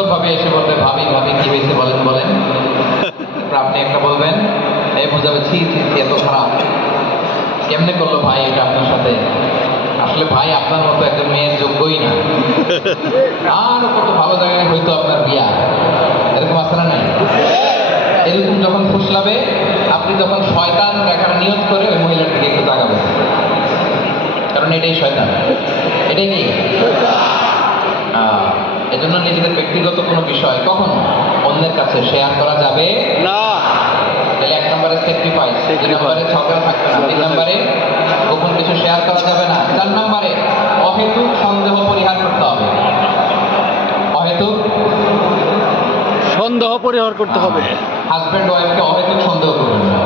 সুন্দরভাবে এসে বলবে ভাবি ভাবি কি হয়েছে বলেন বলেন। আপনি একটা বলবেন, এই বুঝাবে ছি ছি ছি, এত খারাপ কেমনে করলো ভাই এটা আপনার সাথে, আসলে ভাই আপনার মতো একজন মেয়ের যোগ্যই না, আর কত ভালো জায়গায় হয়তো আপনার বিয়া, এরকম আছে না নাই? এরকম যখন ফুসলাবে, আপনি তখন শয়তান দেখার নিয়ত করে ওই মহিলার দিকে একটু তাকাবেন, কারণ এটাই শয়তান। এটাই কি এজন্য নিজেদের ব্যক্তিগত কোনো বিষয় কখনো অন্যের কাছে শেয়ার করা যাবে না। তাহলে 1 নম্বরে স্যাক্রিফাইস, 2 নম্বরে ঝগড়া থাকবে না, 3 নম্বরে গোপন কিছু শেয়ার করা যাবে না, 4 নম্বরে অহেতুক সন্দেহ পরিহার করতে হবে। অহেতুক সন্দেহ পরিহার করতে হবে। হাজব্যান্ড ওয়াইফকে অহেতুক সন্দেহ করবেন না,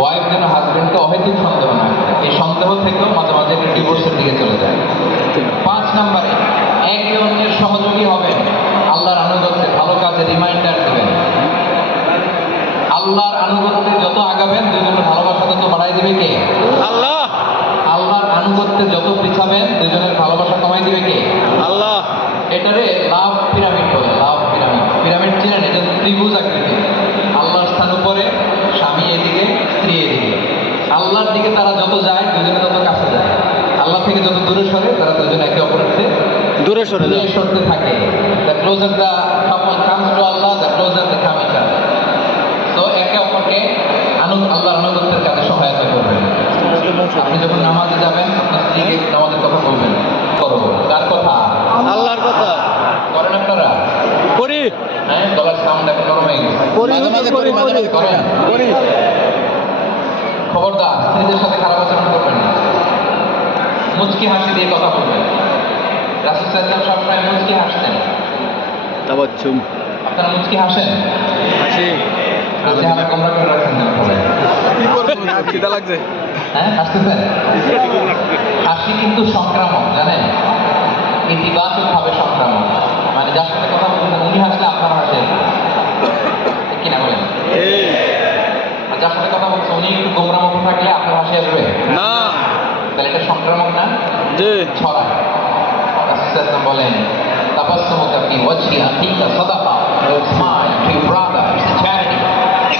ওয়াইফ যেন হাজব্যান্ডকে অহেতুক সন্দেহ না করে। এই সন্দেহ থেকেও মাঝে মাঝে একটা ডিভোর্সের দিকে চলে যায়। 5 নম্বরে একে অন্যের সহযোগী হবেন, আল্লাহর আনুগত্যে ভালো কাজে রিমাইন্ডার দেবেন। আল্লাহর আনুগত্যে যত আগাবেন দুজনের ভালোবাসা তত বাড়াই দেবে কে? আল্লাহ। আল্লাহর আনুগত্যে যত পিছাবেন দুজনের ভালোবাসা কমাই দিবে কে? আল্লাহ। এটারে লাভ পিরামিড বলে। লাভ পিরামিড, পিরামিড চিনেন? এটা ত্রিভুজ আকৃতি। আল্লাহর স্থান উপরে, স্বামী এদিকে, স্ত্রী এদিকে। আল্লাহর দিকে তারা যত যায় দুজনে তত কাছে যায়, আল্লাহ থেকে যত দূরে সরে তারা দুজনে একে অপরের থেকে দূরে সরে দূরে যাও। সরতে থাকে। The closer the couple comes to Allah, the closer they come each other. তো একে অপরকে আল্লাহর আনুগত্যের কাজে সহায়তা করবেন। আপনি যখন নামাজে যাবেন আপনার স্ত্রীকে নামাজের কথা বলবেন, করো। কার কথা? আল্লাহর কথা। করেন আপনারা? করি। হ্যাঁ, গলার সাউন্ড এখন নরম হয়ে গেছে। করেন? করি। খবরদার স্ত্রীদের সাথে খারাপ আচরণ করবেন না, মুচকি হাসি দিয়ে কথা বলবেন। রাসূল সাল্লাল্লাহু আলাইহি ওয়াসাল্লাম সবসময় মুচকি হাসতেন। তাবাচ্ছুম। আপনারা মুচকি হাসেন? হাসি। চেহারা কোমরা করে রাখছেন না আপনারা? কি করব? খিদা লাগছে। হ্যাঁ, হাসতেছেন? হাসি কিন্তু সংক্রামক, জানেন? ইতিবাচক ভাবে সংক্রামক। মানে যার সাথে কথা বলতেন উনি হাসলে আপনার হাসে, ঠিক কিনা বলেন? আর যার সাথে কথা বলছে উনি একটু গোমরা মুখ থাকলে আপনার হাসি আসবে না। তাহলে এটা সংক্রামক না? জি। ছড়ায়। রাসূল সাল্লাল্লাহু আলাইহি ওয়াসাল্লাম বলেন, তাবাসসুমুকা ফি ওয়াজহি আখিকা সাদাকা, smile to your brother it's charity.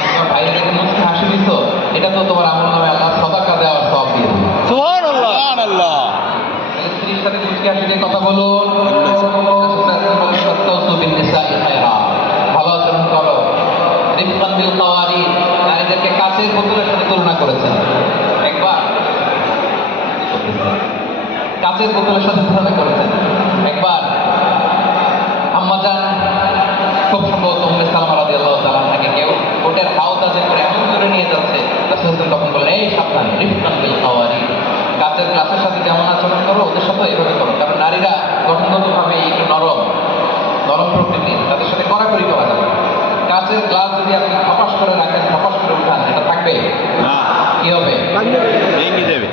তোমার ভাইয়ের দিকে মুচকি হাসি দিত, এটা তো তোমার আমলনামায় আল্লাহ সাদাকা দেওয়ার সওয়াব দিয়ে দিবে। সুবহানাল্লাহ। সুবহানাল্লাহ। তাহলে স্ত্রীর সাথে মুচকি হাসি দিয়ে কথা বলুন। ভালো আচরণ করো। রিফকান বিল কাওয়ারিদ, নারীদেরকে কাচের বোতলের সাথে তুলনা করেছেন একবার, কাচের বোতলের সাথে তুলনা করেছেন একবার। আম্মাজান খুব সম্ভবত উম্মে সালামা রাদিয়াল্লাহু তাআলা আনহাকে কেউ ওটার হাওদাজে করে এমন করে নিয়ে যাচ্ছে, রাসূল তখন বললেন, এই সাবধান, রিফকান বিল কাওয়ারিদ, কাচের গ্লাসের সাথে যেমন আচরণ করো ওদের সাথে এভাবে করো। কারণ নারীরা গঠনগতভাবে একটু নরম নরম প্রকৃতির, তাদের সাথে কড়াকড়ি করা যাবে। কাচের গ্লাস যদি আপনি খপাস করে রাখেন, খপাস করে উঠান, এটা থাকবে না। কি হবে? ভেঙে যাবে।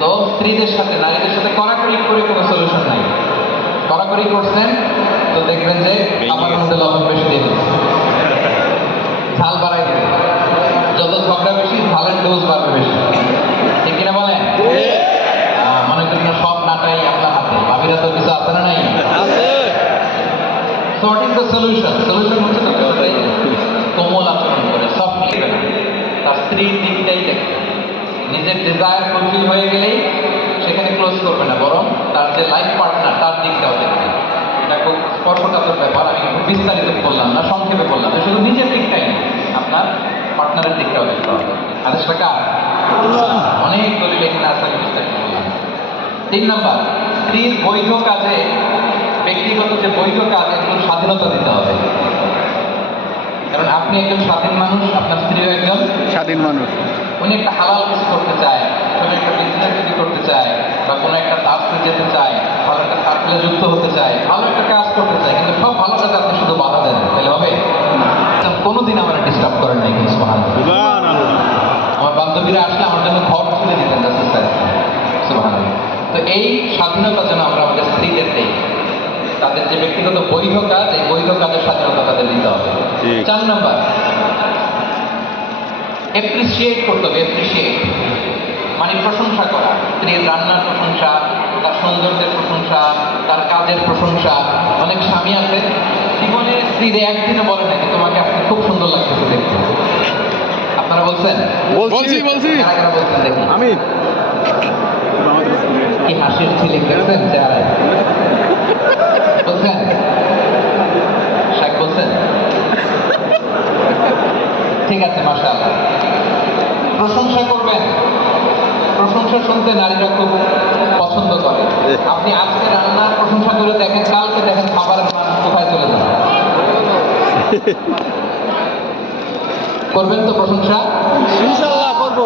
তো স্ত্রীদের সাথে নারীদের সাথে কড়াকড়ি করে কোনো সলিউশন নাই। কড়াকড়ি করছেন তো দেখবেন যে আমার মধ্যে লবণ বেশি দিয়ে দিচ্ছে, ঝাল বাড়াই দিবে। যত ঝগড়া বেশি ঝালের ডোজ বাড়বে বেশি, ঠিক কিনা বলেন? মনে করি না সব নাটাই আপনার হাতে, ভাবিরা তো কিছু আছে না নাই? আছে। So what is the solution? Solution হচ্ছে তাদের সাথে কোমল আচরণ করে, সফট লিখবে, তার স্ত্রীর দিকটাই দেখবে। নিজের ডিজায়ার ফুলফিল হয়ে গেলেই সেখানে ক্লোজ করবে না, বরং তার যে লাইফ পার্টনার তার দিকটাও দেখবে। এটা খুব স্পর্শকাতর ব্যাপার, আমি খুব বিস্তারিত বললাম না, সংক্ষেপে বললাম যে শুধু নিজের দিকটাই না, আপনার পার্টনারের দিকটাও দেখতে হবে। আদেশ টাকা অনেক দলিল এখানে আছে, আমি বিস্তারিত বললাম। 3 নাম্বার, স্ত্রীর বৈধ কাজে, ব্যক্তিগত যে বৈধ কাজ একটু স্বাধীনতা দিতে হবে। কারণ আপনি একজন স্বাধীন মানুষ, আপনার স্ত্রীও একজন স্বাধীন মানুষ। উনি একটা হালাল কিছু করতে চায়, কোনো একটা বিজনেস যদি করতে চায়, বা কোনো একটা টাস্কে যেতে চায়, ভালো একটা সার্কেলে যুক্ত হতে চায়, ভালো একটা কাজ করতে চায়, কিন্তু সব ভালো কাজে আপনি শুধু বাধা দেন, তাহলে হবে? কোনোদিন আমার ডিস্টার্ব করেন নাই কিন্তু সুবহানাল্লাহ। আমার বান্ধবীরা আসলে আমার জন্য ঘর খুলে দিতেন রাসূল সাল্লাল্লাহু আলাইহি ওয়াসাল্লাম, সুবহানাল্লাহ। তো এই স্বাধীনতা যেন আমরা আমাদের স্ত্রীদের দেই, তাদের যে ব্যক্তিগত বৈধ কাজ, এই বৈধ কাজের স্বাধীনতা তাদের দিতে হবে। 4 নাম্বার, অ্যাপ্রিসিয়েট করতে হবে। অ্যাপ্রিসিয়েট মানে প্রশংসা করা, স্ত্রীর রান্নার প্রশংসা, তার সৌন্দর্যের প্রশংসা, তার কাজের প্রশংসা। অনেক স্বামী আছে জীবনে স্ত্রীরে একদিনও বলে নাকি তোমাকে আজকে খুব সুন্দর লাগতেছে দেখতে। আপনারা বলছেন? বলছি কারা কারা বলছেন দেখি? আমি কি হাসির ছিলেন দেখছেন চেহারায়? বলছেন? শাক বলছেন? ঠিক আছে, মাশাআল্লাহ। প্রশংসা করবেন। প্রশংসা শুনতে নারীরা খুব পছন্দ করে। আপনি আজকে রান্নার প্রশংসা করে দেখেন, কালকে দেখেন খাবারের মান কোথায় চলে যাবে। করবেন তো প্রশংসা? ইনশাআল্লাহ করবো।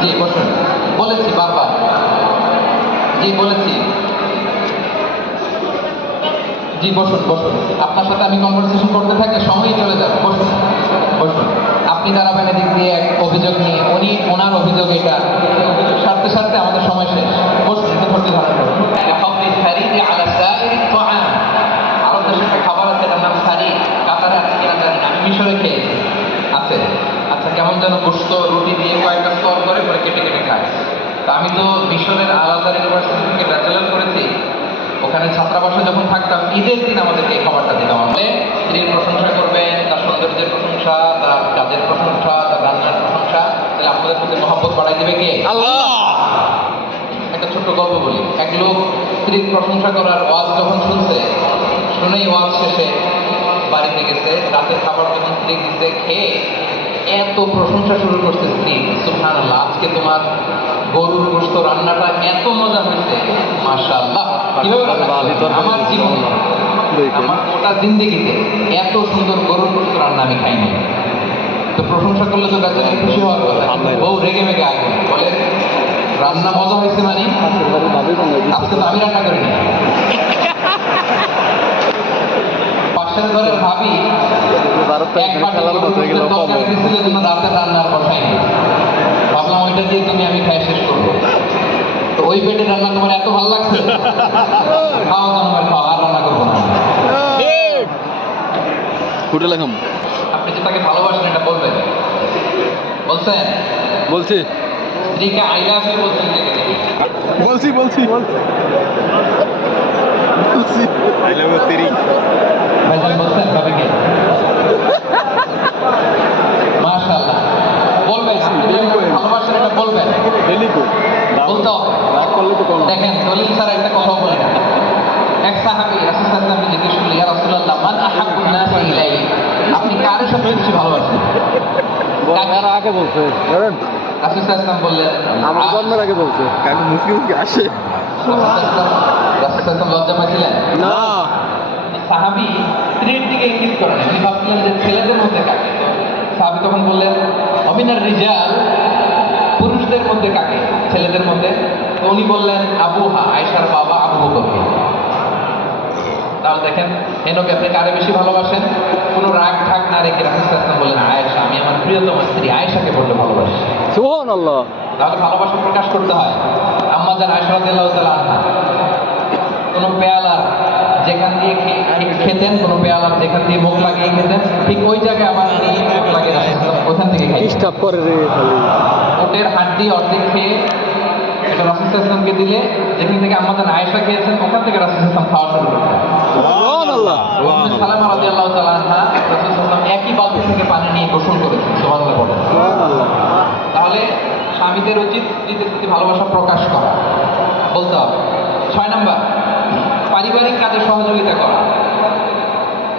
জি বসুন। বলেছি বারবার, জি বলেছি। জি বসুন বসুন। আপনার সাথে আমি কনভারসেশন করতে থাকলে সময়ই চলে যাবে। বসুন বসুন। আপনি দাঁড়াবেন এদিক দিয়ে এক অভিযোগ নিয়ে, উনি ওনার অভিযোগ এটা। অভিযোগ সারতে সারতে আমাদের সময় শেষ। বসুন, একটু ধৈর্য ধারণ করুন। আরব দেশে একটা খাবার আছে, এটার নাম সারি। কাতারে আছে কিনা জানি না, আমি মিশরে খেয়েছি। আছে। আচ্ছা, কেমন যেন গোশত রুটি দিয়ে কয়েকটা স্তর করে পরে কেটে কেটে খায়। তা আমি তো মিশরের আল আজহার ইউনিভার্সিটি থেকে ব্যাচেলর করেছি। ওখানে ছাত্রাবাসে যখন থাকতাম, ঈদের দিন আমাদেরকে এই খাবারটা দিতাম। আমাদের স্ত্রীর প্রশংসা করবেন, তার সৌন্দর্যের প্রশংসা, তার কাজের প্রশংসা, তার রান্নার প্রশংসা। তাহলে আপনাদের প্রতি মহব্বত বাড়াই দেবে কে? আল্লাহ। একটা ছোট্ট গল্প বলি। এক লোক স্ত্রীর প্রশংসা করার ওয়াজ যখন শুনছে, শুনেই ওয়াজ শেষে বাড়িতে গেছে। রাতের খাবার যখন স্ত্রী দিতে খেয়ে এত প্রশংসা শুরু করছে স্ত্রী, সুবহানাল্লাহ, আজকে তোমার গরুর গোশত রান্নাটা এত মজা হয়েছে, মাশাআল্লাহ। কিভাবে রান্না করলে? আমার জীবনে, আমার গোটা জিন্দেগিতে এত সুন্দর গরুর গোশত রান্না আমি খাইনি। তো প্রশংসা করলে তো বেচারা খুশি হওয়ার কথা। বউ রেগে মেগে আগে বলে, রান্না মজা হয়েছে মানে আজকে তো আমি রান্না করিনি। পাশের ঘরের ভাবি একবার দিচ্ছিল জন্য রাতে রান্নার বসাইনি। ভাবলাম ওইটা দিয়ে তুমি আমি খাই শেষ করবো। তো ওই পেটে রান্না তোমার এত ভালো লাগছে, খাও তোমার খাও, আর রান্না করবো না। হোটেলে খাম। আপনি যে তাকে ভালোবাসেন এটা বলবেন। বলছেন? বলছি স্ত্রীকে আই লাভ ইউ বলছেন থেকে দেখি। বলছি আই লাভ ইউ তেরি। ভাইজান বলছেন ভাবিকে? মাশাআল্লাহ, বলবেন। আপনি যে ভালোবাসেন এটা বলবেন। বলতে হবে। দেখেন, দলিল ছাড়া একটা কথা বলি না। এক সাহাবী রাসূল সাল্লাল্লাহু আলাইহি ওয়াসাল্লাম জিজ্ঞেস করলেন, ইয়া রাসূলুল্লাহ, মান আহাব্বুন নাস ইলাইহি? আপনি কার সবচেয়ে বেশি ভালোবাসেন? আগে বলছে রাসূল সাল্লাল্লাহু আলাইহি ওয়াসাল্লাম বললেন, আমার জন্মের আগে বলছে। কারণ মুসলিম আসে। রাসূল সাল্লাল্লাহু আলাইহি ওয়াসাল্লাম লজ্জা পাইছিলেন না। সাহাবী স্ত্রীর দিকে ইঙ্গিত করেন। উনি ভাবছিলেন যে ছেলেদের মধ্যে কাকে। সাহাবী তখন বললেন, অমিনার রিজাল, পুরুষদের মধ্যে কাকে? ছেলেদের মধ্যে। তো উনি বললেন, আবুহা, আয়েশার বাবা আবু বকরকে। তাহলে দেখেন, হেনকে আপনি কারে বেশি ভালোবাসেন? কোনো রাগ ঠাক না রেখে রাসূল সাল্লাল্লাহু আলাইহি ওয়াসাল্লাম বললেন, আয়েশা, আমি আমার প্রিয়তম স্ত্রী আয়েশাকে বলতে ভালোবাসি। সুবহানাল্লাহ। তাহলে ভালোবাসা প্রকাশ করতে হয়। আম্মা জান আয়েশা রাদিয়াল্লাহু তাআলা আনহা কোনো পেয়ালার যেখান দিয়ে খেতেন, কোনো পেয়ালার যেখান দিয়ে মুখ লাগিয়ে খেতেন, ঠিক ওই জায়গায় আমার মুখ লাগিয়ে রাখতেন, ওখান থেকে খাই। ডিস্টার্ব করে রে খালি। ওটের হাড্ডি অর্ধেক খেয়ে এটা রাসূল সাল্লাল্লাহু আলাইহি ওয়াসাল্লামকে দিলে, যেখান থেকে আমাদের আয়েশা খেয়েছেন ওখান থেকে রাসূল সাল্লাল্লাহু আলাইহি ওয়াসাল্লাম খাওয়া শুরু করতেন। সুবহানাল্লাহ। উম্মে সালামা রাদিয়াল্লাহু তাআলা আনহা রাসূল সাল্লাল্লাহু আলাইহি ওয়াসাল্লাম একই বালতি থেকে পানি নিয়ে গোসল করেছেন। সুবহানাল্লাহ বলেন। সুবহানাল্লাহ। তাহলে স্বামীদের উচিত স্ত্রীদের প্রতি ভালোবাসা প্রকাশ করা, বলতে হবে। 6 নাম্বার, পারিবারিক কাজে সহযোগিতা করা।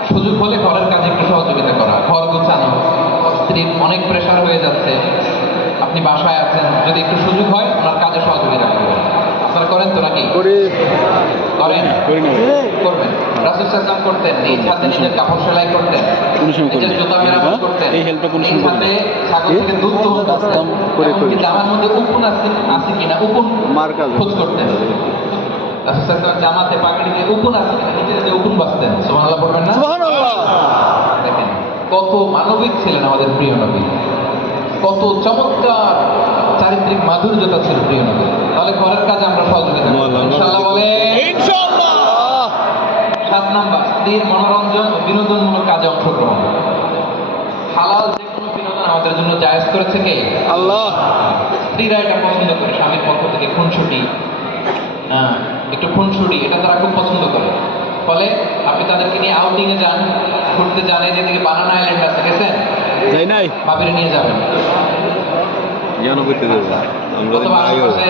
সুযোগ হলে ঘরের কাজে একটু সহযোগিতা করা। ঘর গোছানো, স্ত্রীর অনেক প্রেশার হয়ে যাচ্ছে, আপনি বাসায় আছেন, যদি একটু সুযোগ হয় ওনার কাজে সহযোগিতা করবেন। আপনারা করেন তো নাকি? করেন? করবেন। রাসূল সাল্লাল্লাহু আলাইহি ওয়াসাল্লাম করতেন, নিজ হাতে নিজের কাপড় সেলাই করতেন, নিজের জুতা মেরামত করতেন, এই হেল্পটা কোন নিজ সময় হাতে ছাগল থেকে দুধ দহন করতেন, এমনকি জামার মধ্যে উকুন আছে কিনা উকুন খোঁজ করতেন। রাসূল সাল্লাল্লাহু আলাইহি ওয়াসাল্লাম জামাতে পাগড়ি দিয়ে উকুন আছে কিনা নিজে নিজে উকুন বাঁচতেন। সুবহানাল্লাহ পড়বেন না? সুবহানাল্লাহ। দেখেন কত মানবিক ছিলেন আমাদের প্রিয় নবী, কত চমৎকার চারিত্রিক মাধুর্যতা ছিল প্রিয় নবী। তাহলে ঘরের কাজে আমরা সহযোগিতা করব ইনশাআল্লাহ। বলে ইনশাআল্লাহ। 7 নাম্বার, স্ত্রীর মনোরঞ্জন ও বিনোদনমূলক কাজে অংশগ্রহণ। হালাল যে কোনো বিনোদন আমাদের জন্য জায়েজ করেছে কে? আল্লাহ। স্ত্রীরা এটা পছন্দ করে, স্বামীর পক্ষ থেকে খুনসুটি, একটু খুনসুটি, এটা তারা খুব পছন্দ করে। ফলে আপনি তাদেরকে নিয়ে আউটিংয়ে যান, ঘুরতে যান, যেদিকে বানানা আইল্যান্ড আছে, গেছেন? যাই নাই, ভাবিরে নিয়ে যাবেন। যেন করতে দেবো আমরা অথবা আশেপাশে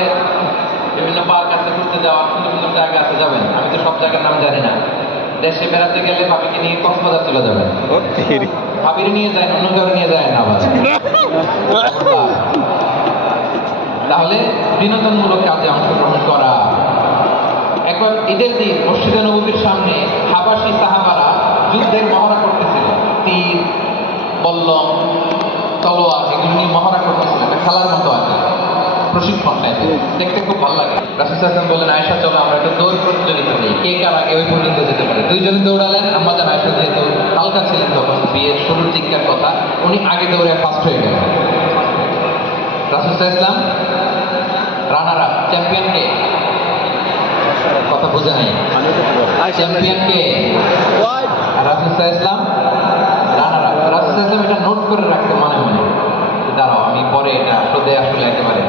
বিভিন্ন পার্ক আছে, ঘুরতে যাওয়ার সুন্দর সুন্দর জায়গা আছে, যাবেন। আমি তো সব জায়গার নাম জানি না। দেশে বেড়াতে গেলে ভাবিকে নিয়ে কক্সবাজার চলে যাবেন। ভাবিরে নিয়ে যায়, অন্য কারো নিয়ে যায় না আবার। তাহলে বিনোদনমূলক কাজে অংশগ্রহণ করা। একবার ঈদের দিন মসজিদে নববীর সামনে হাবাসি সাহাবারা যুদ্ধের মহড়া করতেছিল। তীর, বল্লম, তলোয়ার এগুলো নিয়ে মহড়া করতেছিল। একটা খেলার মতো আছে, প্রশিক্ষণ টাইপে, দেখতে খুব ভালো লাগে। রাসূল সাল্লাল্লাহু আলাইহি ওয়াসাল্লাম বললেন, আয়েশা চলো আমরা একটা দৌড় প্রতিযোগিতা করি, কে কার আগে ওই পর্যন্ত যেতে পারে। দুইজনে দৌড়ালেন। আম্মা জান আয়েশা যেহেতু হালকা ছিলেন তখন, বিয়ের শুরুর দিককার কথা, উনি আগে দৌড়ে ফার্স্ট হয়ে গেলেন। রাসূল সাল্লাল্লাহু আলাইহি ওয়াসাল্লাম রানার আপ, চ্যাম্পিয়ন কে? কথা বোঝা নাই। চ্যাম্পিয়ন কে? রাসূল সাল্লাল্লাহু আলাইহি ওয়াসাল্লাম রানার আপ। রাসূল সাল্লাল্লাহু আলাইহি ওয়াসাল্লাম এটা নোট করে রাখতে মনে মনে, দাঁড়াও আমি পরে এটা আসলে আসলে একেবারে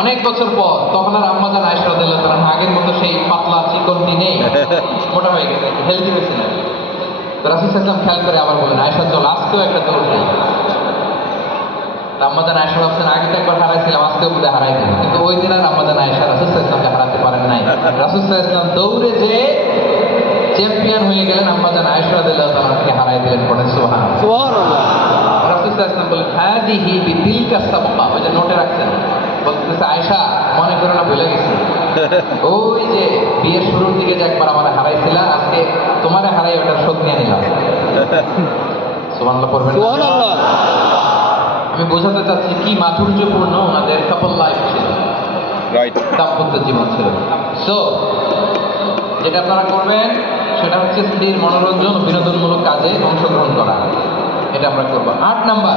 অনেক বছর পর, তখন আর আম্মা জান আয়েশা রাদিয়াল্লাহু তাআলা আগের মতো সেই পাতলা চিকনটি নেই, মোটা হয়ে গেছে, হেলদি হয়েছে না। তো রাসূল সাল্লাল্লাহু আলাইহি ওয়াসাল্লাম খেয়াল করে আবার বলেন, আয়েশা চল আজকেও একটা দৌড় দেই। আম্মা জান আয়েশা বলছেন, আগে তো একবার হারাইছিলাম, আজকেও বোধহয় হারাই দেব। কিন্তু ওই দিন আর আম্মা জান আয়েশা রাসূল সাল্লাল্লাহু আলাইহি ওয়াসাল্লামকে হারাতে পারেন নাই। রাসূল সাল্লাল্লাহু আলাইহি ওয়াসাল্লাম দৌড়ে যে চ্যাম্পিয়ন হয়ে গেলেন, আম্মা জান আয়েশা রাদিয়াল্লাহু তাআলাকে হারাই দিলেন। পড়েন সুবহানাল্লাহ। সুবহানাল্লাহ। রাসূল সাল্লাল্লাহু আলাইহি ওয়াসাল্লাম বলেন, হাদিহি বিতিলকা সাবকা, ওই যে নোটে রাখছেন, বলতেছে আয়েশা মনে করো না, ভুলে গেছি। ওই যে বিয়ের শুরুর দিকে যে একবার আমার হারাইছিলা, আজকে তোমারে হারাই ওটার শোধ নিয়ে নিলাম। সুবহানাল্লাহ পড়বেন। সুবহানাল্লাহ। আমি বোঝাতে চাচ্ছি কি মাধুর্যপূর্ণ ওনাদের কাপল লাইফ ছিল, রাইট, দাম্পত্য জীবন ছিল। সো যেটা আপনারা করবেন সেটা হচ্ছে স্ত্রীর মনোরঞ্জন ও বিনোদনমূলক কাজে অংশগ্রহণ করা, এটা আমরা করবো। ৮ নাম্বার,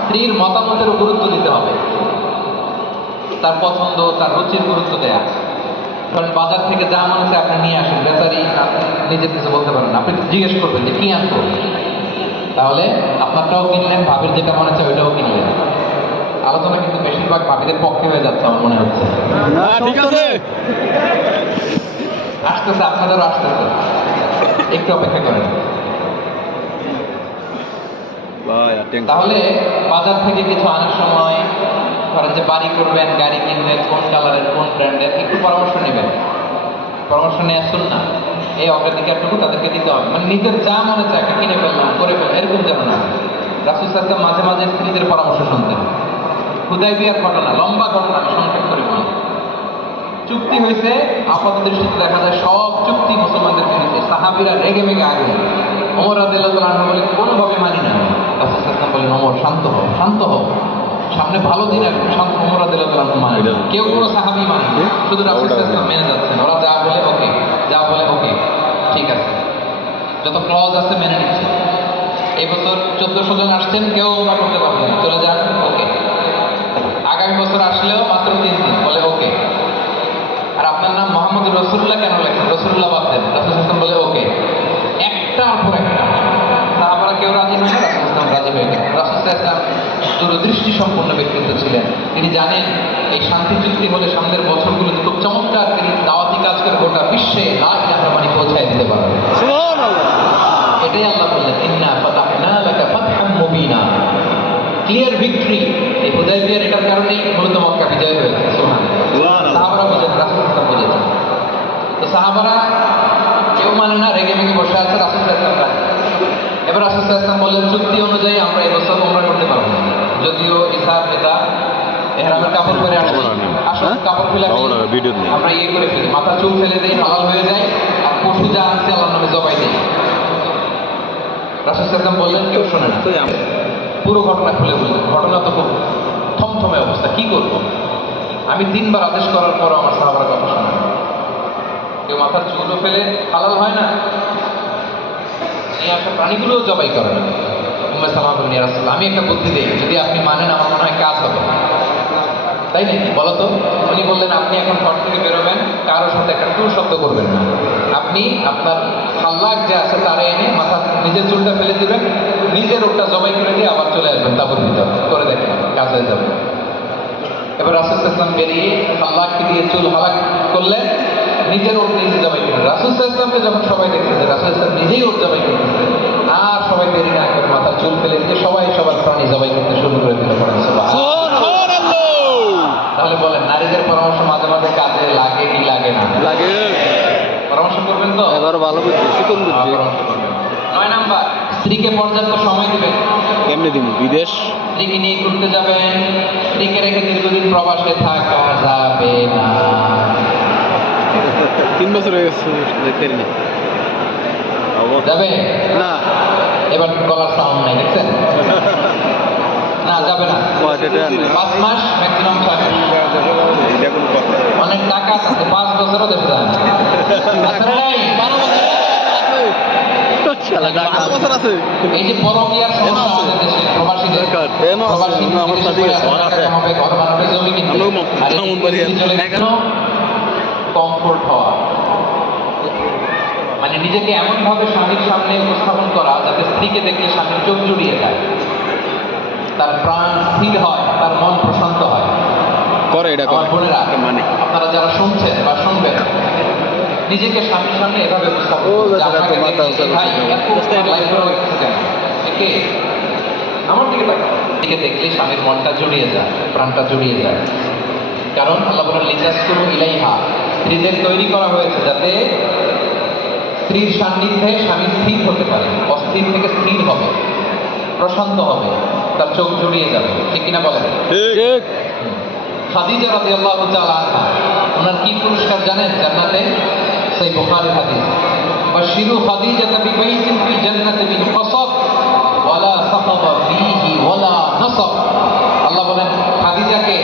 স্ত্রীর মতামতের গুরুত্ব দিতে হবে, তার পছন্দ, তার রুচির গুরুত্ব দেয়া। কারণ বাজার থেকে যা মনে হচ্ছে আপনি নিয়ে আসেন, বেচারি নিজের কিছু বলতে পারেন না, আপনি জিজ্ঞেস করবেন যে কি আনবো, তাহলে আপনারটাও কিনলেন, ভাবির যেটা মনে হচ্ছে ওইটাও কিনলেন। আলোচনা কিন্তু বেশিরভাগ ভাবিদের পক্ষে হয়ে যাচ্ছে আমার মনে হচ্ছে। ঠিক আছে, আসতেছে, আপনাদেরও আসতেছে, একটু অপেক্ষা করেন। তাহলে বাজার থেকে কিছু আনার সময়, ধরেন যে বাড়ি করবেন, গাড়ি কিনবেন, কোন কালারের, কোন ব্র্যান্ডের, একটু পরামর্শ নেবেন। পরামর্শ নিয়ে আসুন না, এই অগ্রাধিকারটুকু তাদেরকে দিতে হবে। মানে নিজের যা মনে চায় একটা কিনে ফেললাম, করে ফেললাম, এরকম যেন না। রাসূল সাল্লাল্লাহু আলাইহি ওয়াসাল্লাম মাঝে মাঝে স্ত্রীদের পরামর্শ শুনতেন। হুদায়বিয়ার ঘটনা, লম্বা ঘটনা, আমি সংক্ষেপ করে বলি। চুক্তি হয়েছে, আপাত দৃষ্টিতে দেখা যায় সব চুক্তি মুসলমানদের বিরুদ্ধে, সাহাবীরা রেগে মেগে আগুন। ওমর রাদিয়াল্লাহু তাআলা আনহু বলেন, কোনোভাবে মানি না। রাসূল সাল্লাল্লাহু আলাইহি ওয়াসাল্লাম বলেন, ওমর শান্ত হও, শান্ত হও, সামনে ভালো দিন আসবে। শান্ত। ওমর রাদিয়াল্লাহু তাআলা আনহু মানে না, কেউ কোনো সাহাবী মানে না, শুধু রাসূল সাল্লাল্লাহু আলাইহি ওয়াসাল্লাম মেনে যাচ্ছেন। ওরা যা বলে ওকে, যা বলে ওকে, ঠিক আছে, যত ক্লজ আছে মেনে নিচ্ছে। এই বছর 1400 জন আসছেন, কেউ ওমরা করতে পারবে না, চলে যান, ওকে। আগামী বছর আসলেও মাত্র 3 দিন, বলে ওকে। আর আপনার নাম মোহাম্মদ রাসূলুল্লাহ কেন লেখেন, রাসূলুল্লাহ বাদ দেন, রাসূল সাল্লাল্লাহু আলাইহি ওয়াসাল্লাম বলে ওকে। একটার পর একটা সাহাবারা কেউ রাজি হয় না, রাসূল সাল্লাল্লাহু আলাইহি ওয়াসাল্লাম রাজি হয়ে গেলেন। রাসূল সাল্লাল্লাহু আলাইহি ওয়াসাল্লাম দূরদৃষ্টি সম্পন্ন ব্যক্তিত্ব ছিলেন। তিনি জানেন এই শান্তি চুক্তি হলে সামনের বছরগুলোতে খুব চমৎকার তিনি দাওয়াতি কাজ করে গোটা বিশ্বে লা ইলাহা মানে পৌঁছায় দিতে পারবেন। সুবহানাল্লাহ। এটাই আল্লাহ বললেন, ইন্না ফাতাহনা লাকা ফাতহাম মুবিনা, ক্লিয়ার ভিক্টরি। এই হুদায়বিয়ার এটার কারণেই মূলত মক্কা বিজয় হয়েছে। সুবহানাল্লাহ। সাহাবারা বুঝেন, রাসূল সাল্লাল্লাহু আলাইহি ওয়াসাল্লাম বুঝেছেন। তো সাহাবারা কেউ মানে না, রেগে মেগে বসে আছে, রাসূল সাল্লাল্লাহু আলাইহি ওয়াসাল্লাম। এবার রাসূল সাল্লাল্লাহু আলাইহি ওয়াসাল্লাম বললেন, চুক্তি অনুযায়ী আমরা এবছর ওমরা করতে পারবো না, যদিও ইসা নেতা এহরামের কাপড় পরে আসি, আসল কাপড় খুলে আমরা ইয়ে করে ফেলি, মাথা চুল ফেলে দেই, হালাল হয়ে যায়, আর পশু যা আনছে আল্লাহর নামে জবাই দেই। রাসূল সাল্লাল্লাহু আলাইহি ওয়াসাল্লাম বললেন, কেউ শোনে না। পুরো ঘটনা খুলে বললেন। ঘটনা তো খুব থমথমে অবস্থা, কি করবো? আমি 3 বার আদেশ করার পরও আমার সাহাবারা কথা শোনে না। কেউ মাথার চুলও ফেলে, হালাল হয় না, নিয়ে আসা প্রাণীগুলোও জবাই করে না। উম্মে সালামা বললেন, ইয়া রাসূলুল্লাহ, আমি একটা বুদ্ধি দেই, যদি আপনি মানেন আমার মনে হয় কাজ হবে। তাই নাকি, বলো তো? উনি বললেন, আপনি এখন ঘর থেকে বেরোবেন, কারোর সাথে একটা টু শব্দ করবেন না। আপনি আপনার হাল্লাক যে আছে তারে এনে মাথা নিজের চুলটা ফেলে দিবেন, নিজের ওটা জবাই করে দিয়ে আবার চলে আসবেন তাঁবুর ভিতর, করে দেখেন কাজ হয়ে যাবে। এবার রাসূল সাল্লাল্লাহু আলাইহি ওয়াসাল্লাম বেরিয়ে আল্লাহকে দিয়ে চুল হালাক করলেন, নিজের ওর নিজে জবাই করলেন। রাসূল সাল্লাল্লাহু আলাইহি ওয়াসাল্লামকে যখন সবাই দেখতেছে, রাসূল সাল্লাল্লাহু আলাইহি ওয়াসাল্লাম নিজেই ওর জবাই করতেছে, আর সবাই দেরি না করে মাথা চুল ফেলে দিয়ে সবাই সবার প্রাণী জবাই করতে শুরু করে দিল। তাহলে বলেন, নারীদের পরামর্শ মাঝে মাঝে কাজে লাগে কি লাগে না? লাগে। পরামর্শ করবেন তো? এবার ভালো বুদ্ধি, চিকন বুদ্ধি। 9 নাম্বার, স্ত্রীকে পর্যাপ্ত সময় দিবেন। কেমনে দিব? বিদেশ? স্ত্রীকে নিয়ে ঘুরতে যাবেন, স্ত্রীকে রেখে দীর্ঘদিন প্রবাসে থাকা যাবে না। 3 বছর হয়ে গেছে, দেখতে পারিনি। যাবে না। এবার গলার সাউন্ড নাই, দেখছেন? না, যাবে না। 5 মাস ম্যাক্সিমাম 6 মাস। এটা কোনো কথা? অনেক টাকা আছে, 5 বছরও দেশে যায় না। আছে না নাই? 12 বছর শালা টাকা 12 বছর আছে। এই যে পরকীয়ার সমস্যা আমাদের দেশে, প্রবাসীদের দরকার। এমন আছে, প্রবাসী আমার বিদেশে সাথে করে আছে, টাকা কামাবে, ঘর বানাবে, জমি কিনবে। আমরাও আর এই যেমন পারি। চলে গেল কমফোর্ট হওয়া, মানে নিজেকে এমন ভাবে স্বামীর সামনে উপস্থাপন করা যাতে স্ত্রীকে দেখলে স্বামীর চোখ জুড়িয়ে যায়, তার প্রাণ স্থির হয়, তার মন প্রশান্ত হয়। করে এটা আমার করে বোনেরা, মানে আপনারা যারা শুনছেন বা শুনবেন, নিজেকে স্বামীর সামনে এভাবে উপস্থাপন ও করুন যে বেচারা আপনাকে তো মাথা দেখলে, উঁচা ভাই, করছে। এত লাইফ করে রাখছে কেন? একে আমার দিকে তাকাও। দিকে দেখলে স্বামীর মনটা জড়িয়ে যায়, প্রাণটা জড়িয়ে যায়। কারণ আল্লাহ বলেন, লিতাসকুনু ইলাইহা, স্ত্রীদের তৈরি করা হয়েছে যাতে স্ত্রীর সান্নিধ্যে স্বামী স্থির হতে পারে, অস্থির থেকে স্থির হবে, প্রশান্ত হবে, তার চোখ জড়িয়ে যাবে। ঠিক কিনা বলেন? ঠিক। খাদিজা রাদিয়াল্লাহু তাআলা আনহা, ওনার কি পুরস্কার জানেন জান্নাতে? সেই বুখারী হাদিস, বাশিরু খাদিজাতা বিবাইতিন ফিল জান্নাতি মিন কসব ওয়ালা সাখাবা ফীহি ওয়ালা নাসাব। আল্লাহ বলেন, খাদিজাকে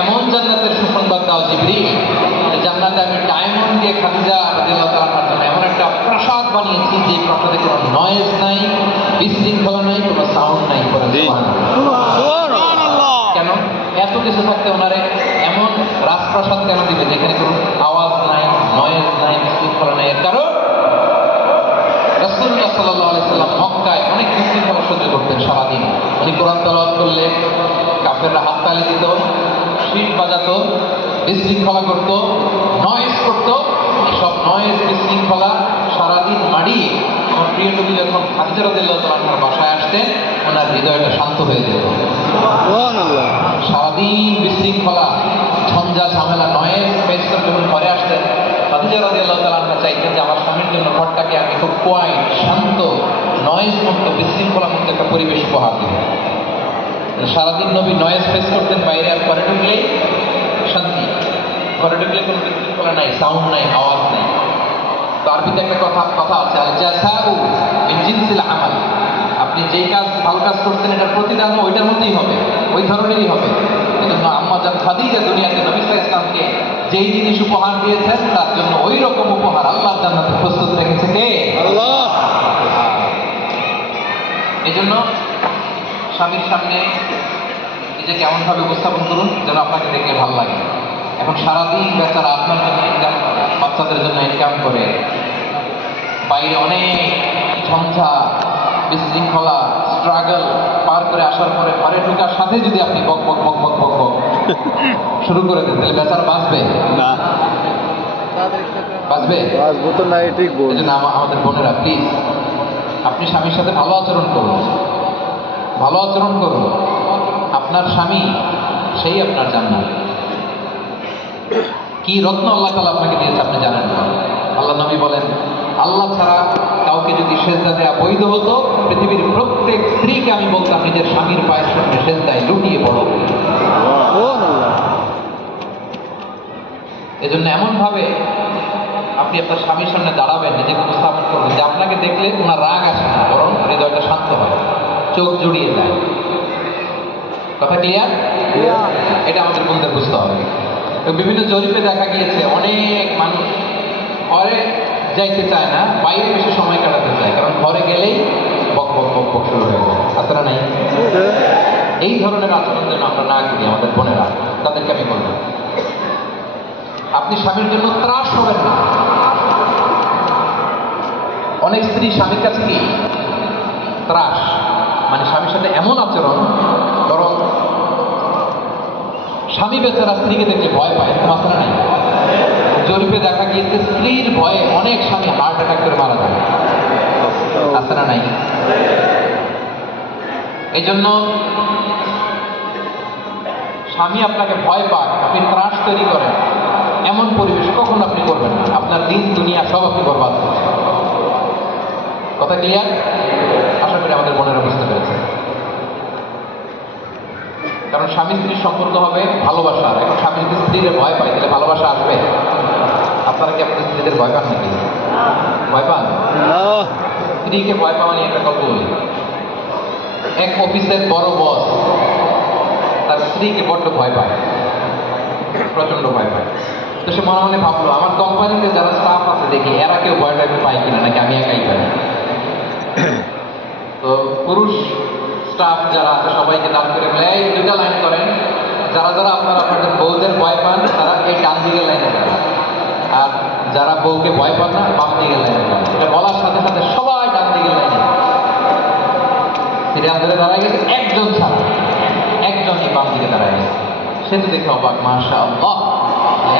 এমন জান্নাতের সুসংবাদ দাও জিবরিল, যে জান্নাতে আমি ডায়মন্ড দিয়ে খাদিজা রাদিয়াল্লাহু তাআলা আনহার জন্য এমন একটা প্রাসাদ বানিয়েছি যে প্রাসাদে কোনো নয়েজ নাই, বিশৃঙ্খলা নাই, কোনো সাউন্ড নাই। বলেন সুবহানাল্লাহ। কেন এত কিছু থাকতে ওনারে এমন রাজপ্রাসাদ কেন দিবে যেখানে কোনো আওয়াজ নাই, নয়েজ নাই, বিশৃঙ্খলা নাই? এর কারণ রাসূলুল্লাহ সাল্লাল্লাহু আলাইহি সাল্লাম মক্কায় অনেক বিশৃঙ্খলা সহ্য করতেন সারাদিন। উনি কোরআন তেলাওয়াত করলে কাফেররা হাততালি দিত, শিট বাজাতো, বিশৃঙ্খলা করত, নয়েজ করত। এসব নয়েজ, বিশৃঙ্খলা সারাদিন মাড়িয়ে আমার প্রিয় নবী যখন খাদিজা রাদিয়াল্লাহু তাআলা আনহার বাসায় আসতেন, ওনার হৃদয়টা শান্ত হয়ে যেত। সুবহানাল্লাহ। সারাদিন বিশৃঙ্খলা, ঝঞ্ঝা, ঝামেলা, নয়েজ ফেস করে যখন ঘরে আসতেন, খাদিজা রাদিয়াল্লাহু তাআলা আনহা চাইতেন যে আমার স্বামীর জন্য ঘরটাকে আমি খুব কোয়াইট, শান্ত, নয়েজ মুক্ত, বিশৃঙ্খলা মুক্ত একটা পরিবেশ উপহার দিব। সারাদিন নবী নয়েজ ফেস করতেন বাইরে, আর ঘরে ঢুকলেই শান্তি। ঘরে ঢুকলে কোনো বিশৃঙ্খলা নাই, সাউন্ড নাই, আওয়াজ নাই। তো আরবিতে একটা কথা আছে, আল জাযাউ মিন জিনসিল আমাল। আপনি যেই কাজ, ভালো কাজ করছেন, এটার প্রতিদান ওইটার মধ্যেই হবে, ওই ধরনেরই হবে। এজন্য আম্মা জান খাদিজা দুনিয়াতে নবী সাল্লাল্লাহু আলাইহি ওয়াসাল্লামকে যেই জিনিস উপহার দিয়েছেন, তার জন্য ওই রকম উপহার আল্লাহ জান্নাতে প্রস্তুত রেখেছে কে? আল্লাহ। এজন্য স্বামীর সামনে নিজেকে এমনভাবে উপস্থাপন করুন যেন আপনাকে দেখে ভালো লাগে। এখন সারাদিন বেচারা আপনার জন্য ইনকাম করে, বাচ্চাদের জন্য ইনকাম করে, বাইরে অনেক ঝঞ্ঝা, বিশৃঙ্খলা, স্ট্রাগল পার করে আসার পরে ঘরে ঢোকার সাথে যদি আপনি বক বক বক বক বক বক শুরু করে দেন, তাহলে বেচারা বাঁচবে? না। বাঁচবে? আসবো তো নাই, ঠিক বল। এই জন্য আমাদের বোনেরা, প্লিজ আপনি স্বামীর সাথে ভালো আচরণ করুন, ভালো আচরণ করুন। আপনার স্বামী সেই আপনার জান্নাত। কি রত্ন আল্লাহ তাআলা আপনাকে দিয়েছে আপনি জানেন না। আল্লাহ নবী বলেন, আল্লাহ ছাড়া কাউকে যদি সেজদা দেওয়া বৈধ হতো, পৃথিবীর প্রত্যেক স্ত্রীকে আমি বলতাম নিজের স্বামীর পায়ের সামনে সেজদায় লুটিয়ে পড়ো। এজন্য এমন ভাবে আপনি আপনার স্বামীর সামনে দাঁড়াবেন, নিজেকে উপস্থাপন করবেন যে আপনাকে দেখলে ওনার রাগ আসে না, বরং হৃদয়টা শান্ত হয়, চোখ জুড়িয়ে যায়। কথা ক্লিয়ার? এটা আমাদের বলতে বুঝতে হবে। বিভিন্ন জরিপে দেখা গিয়েছে অনেক মানুষ ঘরে যাইতে চায় না, বাইরে বেশি সময় কাটাতে চায়, কারণ ঘরে গেলেই বক বক বক বক শুরু হয়ে যায়। আপনারা নাই? এই ধরনের আচরণ যেন আমরা না করি আমাদের বোনেরা, তাদেরকে আমি বলবো আপনি স্বামীর জন্য ত্রাস হবেন না। অনেক স্ত্রী স্বামীর কাছে কি ত্রাস, মানে স্বামীর সাথে এমন আচরণ, বরং স্বামী বেচারা স্ত্রীকে দেখলে ভয় পায়, এরকম আছে না নাই? জরিপে দেখা গিয়েছে স্ত্রীর ভয়ে অনেক স্বামী হার্ট অ্যাটাক করে মারা যায়, আছে না নাই? এই জন্য স্বামী আপনাকে ভয় পাক, আপনি ত্রাস তৈরি করেন, এমন পরিবেশ কখন আপনি করবেন না। আপনার দিন দুনিয়া সব আপনি বরবাদ করছেন। কথা ক্লিয়ার? আশা করি আমাদের মনের বুঝতে পেরেছে। কারণ স্বামী স্ত্রীর সম্পর্ক হবে ভালোবাসার। এখন স্বামী যদি স্ত্রীর ভয় পায় তাহলে ভালোবাসা আসবে? আপনারা কি আপনাদের স্ত্রীদের ভয় পান নাকি? ভয় পান? স্ত্রীকে ভয় পাওয়া নিয়ে একটা গল্প বলি। এক অফিসের বড় বস তার স্ত্রীকে বড্ড ভয় পায়, প্রচন্ড ভয় পায়। তো সে মনে মনে ভাবলো, আমার কোম্পানিতে যারা স্টাফ আছে দেখি এরা কেউ ভয় টাইপে পায় কিনা, নাকি আমি একাই পাই। তো পুরুষ স্টাফ যারা আছে সবাইকে দান করে বলে, এই দুইটা লাইন করেন, যারা যারা আপনারা আপনাদের বউদের ভয় পান তারা এই ডান দিকের লাইনে যান, আর যারা বউকে ভয় পান না বাম দিকের লাইনে যান। এটা বলার সাথে সাথে সবাই ডান দিকের লাইনে সিরিয়াল ধরে দাঁড়ায় গেছে, একজন ছাড়া একজনই বাম দিকে দাঁড়ায় গেছে। সে তো দেখে অবাক, মাশাআল্লাহ,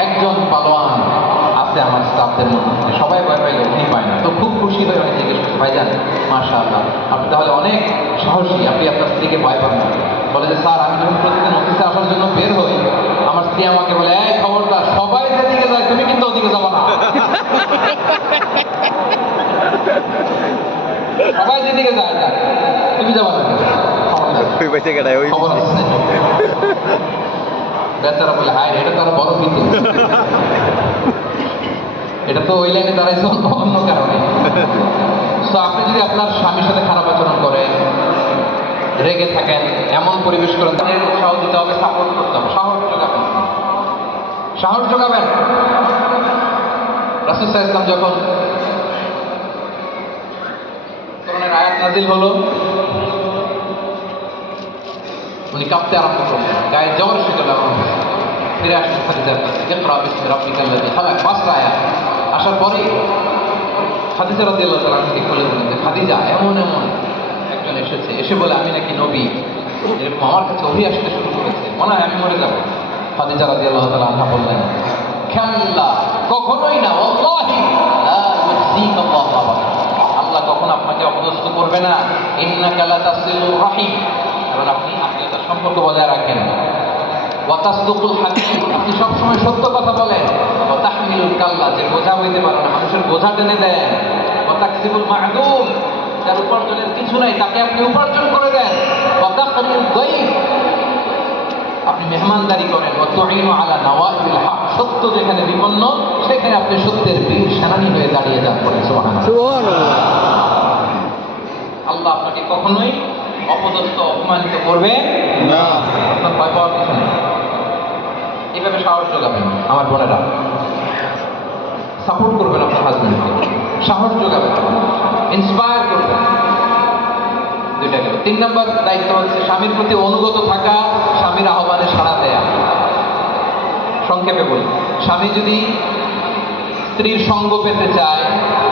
একজন পালোয়ান আছে আমার স্টাফদের মধ্যে, সবাই ভয় পাইলে উনি পায় না। তো খুব খুশি হয়ে অনেক জিজ্ঞেস করছে, ভাইজান মাশাআল্লাহ, আপনি তাহলে অনেক সাহসী, আপনি আপনার স্ত্রীকে ভয় পান না। বলে যে স্যার, আমি যখন প্রতিদিন অফিসে আসার জন্য বের হই, আমার স্ত্রী আমাকে বলে, এই খবরদার, সবাই যেদিকে যায় তুমি কিন্তু ওদিকে যাবো না, সবাই যেদিকে যায় তুমি যাবো না, খবর আছে। বেচারা বলে, হায় এটা তো আরো বড় কিন্তু, এটা তো ওই লাইনে দাঁড়াইছে অন্য কারণে। তো আপনি যদি আপনার স্বামীর সাথে খারাপ আচরণ করেন, রেগে থাকেন, এমন পরিবেশ করেন, তাদের উৎসাহ দিতে হবে, সাপোর্ট করতে হবে, সাহস যোগাবেন, সাহস যোগাবেন। রাসূল সাল্লাল্লাহু আলাইহি ওয়াসাল্লাম যখন কোরআনের আয়াত নাযিল হলো, উনি কাঁপতে আরম্ভ করলেন, গায়ে জ্বর এসে গেল, ফিরে আসলেন খাদিজার কাছে, ইকরা বিসমি রাব্বিকাল্লাযী খালাক, 5টা আয়াত আসার পরে খাদিজা রাদিয়াল্লাহু তাআলা আনহাকে বলে দিলেন যে, খাদিজা, এমন এমন একজন এসেছে, এসে বলে আমি নাকি নবী, এরকম আমার কাছে ওহী আসতে শুরু করেছে, মনে হয় আমি মরে যাব। খাদিজা রাদিয়াল্লাহু তাআলা আনহা বললেন, খাল্লা, কখনোই না, ওয়াল্লাহি লা ইউখজিকাল্লাহু আবাদা, আল্লাহ কখনো আপনাকে অপদস্থ করবে না। ইন্নাকা লাতাসিলুর রাহিম, কারণ আপনি আত্মীয়তার সম্পর্ক বজায় রাখেন। ওয়া তাসদুকুল হাদিস, আপনি সবসময় সত্য কথা বলেন। ওয়া তাহমিলুল কাল্লা, যে বোঝা হইতে পারে না, মানুষের বোঝা টেনে দেন। ওয়া তাকসিবুল মা'দুম, যার উপার্জনের কিছু নাই তাকে আপনি উপার্জন করে দেন। ওয়া তাকরিমুদ দাইফ, আপনি মেহমানদারি করেন। ওয়া তুঈনু আলা নাওয়াইবিল হক, সত্য যেখানে বিপন্ন সেখানে আপনি সত্যের বীর সেনানী হয়ে দাঁড়িয়ে যান। করেন সুবহানাল্লাহ। আল্লাহ আপনাকে কখনোই অপদস্থ অপমানিত করবে না, আপনার ভয় পাওয়ার কিছু নেই। এইভাবে সাহস যোগাবেন আমার বোনেরা, সাপোর্ট করবেন আপনার হাজবেন্ডকে, সাহস যোগাবেন, ইন্সপায়ার করবেন। দুইটা গেল। 3 নম্বর দায়িত্ব হচ্ছে স্বামীর প্রতি অনুগত থাকা, স্বামীর আহ্বানে সাড়া দেয়া। সংক্ষেপে বলি, স্বামী যদি স্ত্রীর সঙ্গ পেতে চায়,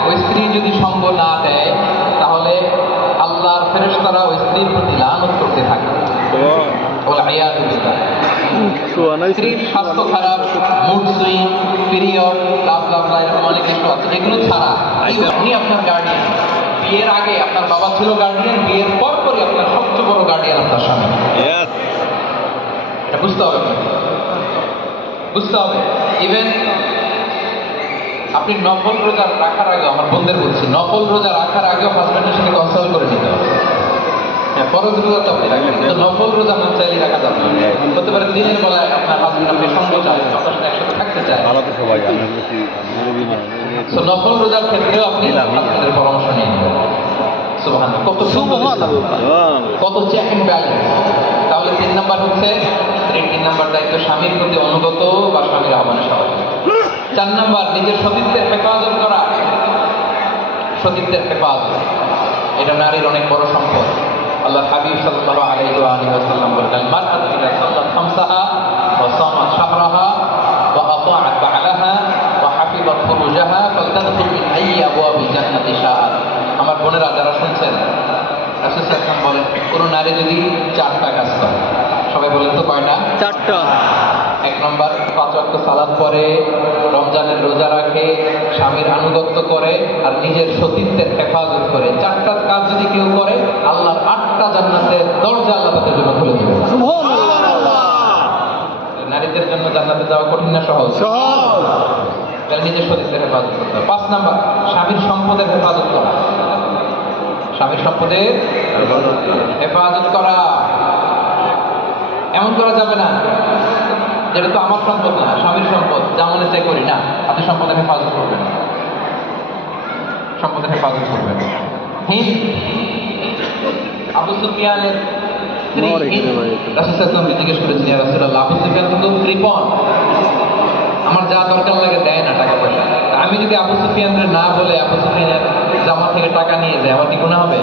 ওই স্ত্রী যদি সঙ্গ না দেয়, তাহলে আল্লাহর ফেরেশতারা ওই স্ত্রীর প্রতি লানত করতে থাকে। স্ত্রীর স্বাস্থ্য খারাপ, মুড সুইং, পিরিয়ড, এরকম অনেক কিছু আছে, এগুলো ছাড়া আপনি আপনার গার্ডিয়ান। বিয়ের আগে আপনার বাবা ছিল গার্ডিয়ান, বিয়ের পর পরই আপনার সবচেয়ে বড় গার্ডিয়ান আপনার স্বামী। এটা বুঝতে হবে, বুঝতে হবে। ইভেন আপনি নফল রোজা রাখার আগে, আমার বোনদের বলছি, নফল রোজা রাখার আগেও হাজব্যান্ডের সাথে কনসাল্ট করে নিতে হবে। হ্যাঁ, ফরজ রোজা তো আপনি রাখবেন, কিন্তু নফল রোজা মন চাইলেই রাখা যাবে। হতে পারে দিনের বেলায় আপনার হাজব্যান্ড আপনি সঙ্গ চায়, আপনার সাথে একসাথে থাকতে চায়, তো নফল রোজার ক্ষেত্রেও আপনি আপনাদের পরামর্শ নিয়ে নেবেন। সুবহানাল্লাহ, কত চেক এন্ড ব্যালেন্স। তাহলে 3 নাম্বার হচ্ছে স্ত্রীর 3 নাম্বার দায়িত্ব স্বামীর প্রতি অনুগত বা স্বামীর আহ্বানে সাড়া দেওয়া। 4 নাম্বার নিজের সতীত্বের হেফাজত করা। সতীত্বের হেফাজত, এটা নারীর অনেক বড় সম্পদ। আল্লাহ হাবিব সাল্লাল্লাহু আলাইহি ওয়া সাল্লাম বলেন, মারআতু ইযা সাল্লাত খামসাহা ওয়া সামাত শাহরাহা ওয়া আতাআত বা'লাহা ওয়া হাফিজাত ফুরুজাহা ফালতাদখুল মিন আইয়ি আবওয়াবিল জান্নাতি শাআত। আমার বোনেরা যারা শুনছেন, রাসূল সাল্লাল্লাহু আলাইহি ওয়াসাল্লাম বলেন, কোন নারী যদি 4টা কাজ করে, সবাই বলেন তো কয়টা? 4টা। 1 নম্বর 5 ওয়াক্ত সালাত পড়ে, রমজানের রোজা রাখে, স্বামীর আনুগত্য করে আর নিজের সতীত্বের হেফাজত করে। 4টা কাজ যদি কেউ করে, আল্লাহর 8টা জান্নাতের দরজা আল্লাহ তাদের জন্য খুলে দেবে। সুবহানাল্লাহ। নারীদের জন্য জান্নাতে যাওয়া কঠিন না সহজ? সহজ। তাহলে নিজের সতীত্বের হেফাজত করতে হবে। 5 নম্বর স্বামীর সম্পদের হেফাজত করা। স্বামীর সম্পদের হেফাজত করা। এমন করা যাবে না যেটা তো আমার সম্পদ না, স্বামীর সম্পদ, যা মনে চাই করি না। আপনি সম্পদের হেফাজত করবেন, সম্পদের হেফাজত করবেন। হিন্দ, আবু সুফিয়ানের স্ত্রী হিন্দ, রাসূল সাল্লাল্লাহু আলাইহি ওয়াসাল্লাম জিজ্ঞেস করেছেন, ইয়া রাসূলুল্লাহ, আবু সুফিয়ান তো কৃপণ, আমার যা দরকার লাগে দেয় না টাকা পয়সা। তা আমি যদি আবু সুফিয়ানকে না বলে আবু সুফিয়ানের জামা থেকে টাকা নিয়ে যাই, আমার কি গুনাহ হবে?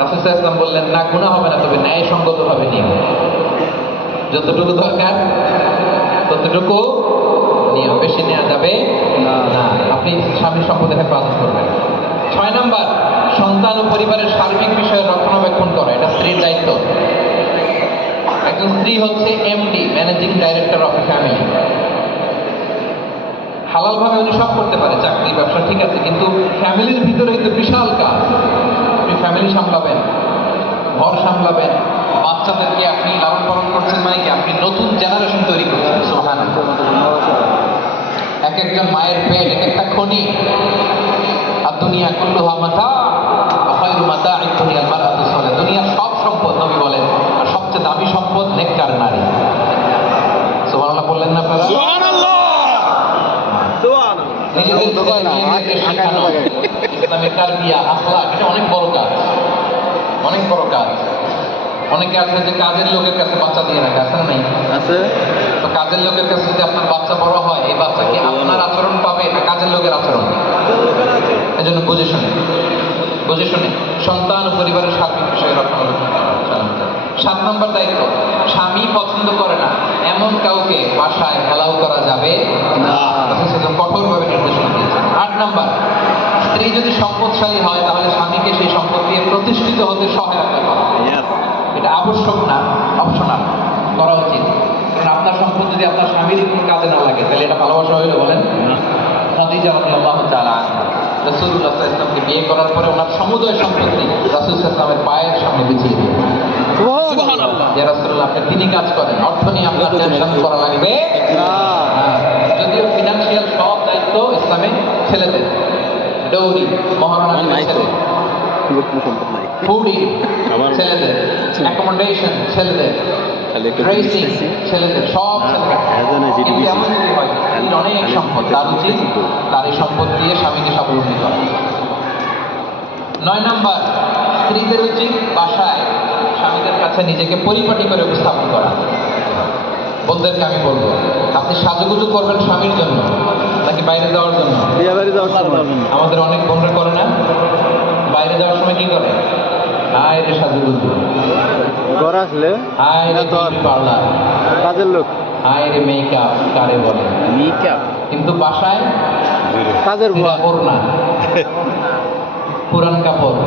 রাসূল সাল্লাল্লাহু আলাইহি ওয়াসাল্লাম বললেন, না গুনাহ হবে না, তবে ন্যায়সঙ্গতভাবে নিও। যতটুকু দরকার ততটুকু নিও, বেশি নেওয়া যাবে না। আপনি স্বামীর সম্পদের হেফাজত করবেন। 6 নম্বর সন্তান ও পরিবারের সার্বিক বিষয়ে রক্ষণাবেক্ষণ করা, এটা স্ত্রীর দায়িত্ব। একজন স্ত্রী হচ্ছে MD, managing director of family. হালাল ভাবে উনি সব করতে পারে, চাকরি ব্যবসা ঠিক আছে, কিন্তু ফ্যামিলির ভিতরে কিন্তু বিশাল কাজ। আপনি ফ্যামিলি সামলাবেন, ঘর সামলাবেন, বাচ্চাদেরকে আপনি লালন পালন করছেন, মানে কি আপনি নতুন জেনারেশন তৈরি করছেন। সুবহানাল্লাহ। এক একজন মায়ের পেট এক একটা খনি। আর দুনিয়া কুল্লুহা মাতা ওয়া খায়রু মাতা'আদ দুনিয়া আল মারআতু সালিহা। দুনিয়ার সব সম্পদ নবী বলেন, আর সবচেয়ে দামি সম্পদ নেককার নারী। সুবহানাল্লাহ বললেন না আপনারা? সুবহানাল্লাহ। নিজেদের ছেলেমেয়েদেরকে শেখানো, ইসলামের তারবিয়া, আখলাক, এটা অনেক বড় কাজ, অনেক বড় কাজ। অনেকে আছে যে কাজের লোকের কাছে বাচ্চা দিয়ে রাখে, আছে না নাই? আছে। তো কাজের লোকের কাছে যদি আপনার বাচ্চা বড় হয়, এই বাচ্চা কি আপনার আচরণ পাবে না কাজের লোকের আচরণ? এজন্য বুঝে শুনে সন্তান ও পরিবারের সার্বিক বিষয়ে রক্ষণাবেক্ষণ করা। 7 নম্বর দায়িত্ব, স্বামী পছন্দ করে না এমন কাউকে বাসায় অ্যালাউ করা যাবে না। কঠোরভাবে নির্দেশনা দিয়েছেন। 8 নম্বর, স্ত্রী যদি সম্পদশালী হয় তাহলে স্বামীকে সেই সম্পদ দিয়ে প্রতিষ্ঠিত হতে সহায়তা করা। এটা আবশ্যক না, অপশনাল, করা উচিত। কারণ আপনার সম্পদ যদি আপনার স্বামীর কোনো কাজে না লাগে, তাহলে এটা ভালোবাসা হইলে বলেন? খাদিজা রাদিয়াল্লাহু তাআলা আনহা রাসূলুল্লাহ সাল্লাল্লাহু আলাইহি ওয়াসাল্লামকে বিয়ে করার পরে ওনার সমুদয় সম্পত্তি রাসূল সাল্লাল্লাহু আলাইহি ওয়াসাল্লামের পায়ের সামনে বিছিয়ে দিলেন। সুবহানাল্লাহ। ইয়া রাসূলুল্লাহ, আপনি দিনই কাজ করেন, অর্থ নিয়ে আপনার টেনশন করা লাগবে না। যদিও ফিনান্সিয়াল সব দায়িত্ব ইসলামে ছেলেদের, ডৌরি, মহারণা ছেলেদের, ফুডি ছেলেদের, অ্যাকোমোডেশন ছেলেদের, ড্রেসিং ছেলেদের, সব ছেলেদের। কিন্তু এমন যদি হয় স্ত্রীর অনেক সম্পদ, তার উচিত তার এই সম্পদ দিয়ে স্বামীকে স্বাবলম্বী করা। 9 নম্বর, স্ত্রীদের উচিত বাসায় স্বামীদের কাছে নিজেকে পরিপাটি করে উপস্থাপন করা। বোনদেরকে আমি বলবো, আপনি সাজুগুজু করবেন স্বামীর জন্য নাকি বাইরে যাওয়ার জন্য? বিয়ে যাওয়ার সময়। আমাদের অনেক বোনরা করে না, বাইরে যাওয়ার সময় কি করে? হায় রে সাজুগুজু, ঘর আসলে হায় রে বিউটি পার্লার, কাজের লোক, হায় রে মেকআপ কারে বলে। কিন্তু বাসায় কাজের কাপড় না, পুরান কাপড়,